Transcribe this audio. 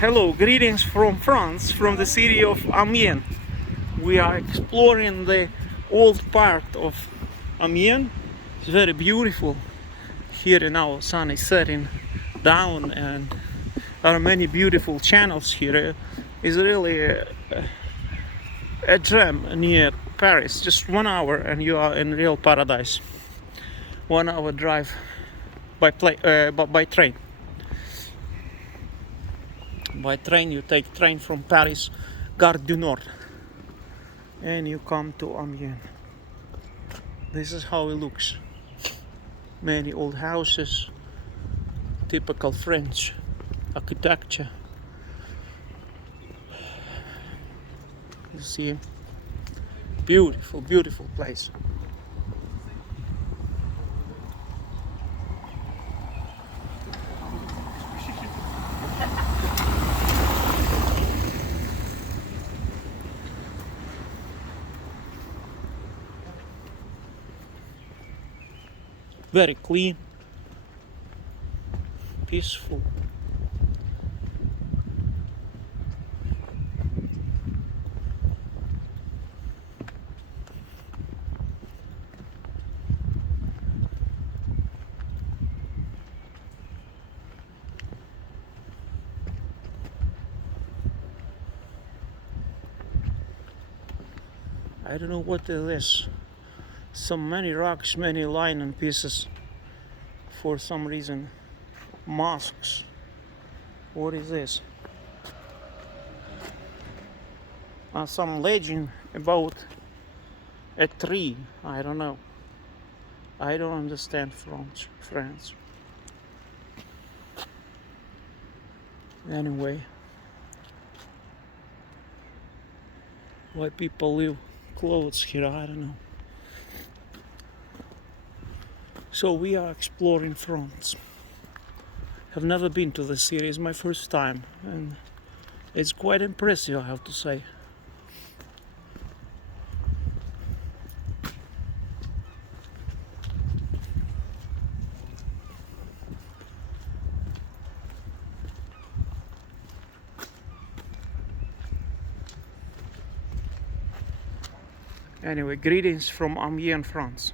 Hello, greetings from France, from the city of Amiens. We are exploring the old part of Amiens. It's very beautiful. Here now sun is setting down and there are many beautiful channels here. It's really a gem near Paris. Just 1 hour and you are in real paradise. 1 hour drive by train. By train you take train from Paris, Gare du Nord, and you come to Amiens. This is how it looks. Many old houses, typical French architecture. You see, beautiful, beautiful place. Very clean, peaceful. I don't know what it is. So many rocks, many linen pieces. For some reason, mosques. What is this? Some legend about a tree. I don't know. I don't understand French. Anyway, why people leave clothes here, I don't know. So we are exploring France. Have never been to the city, it's my first time and it's quite impressive, I have to say. Anyway, greetings from Amiens, France.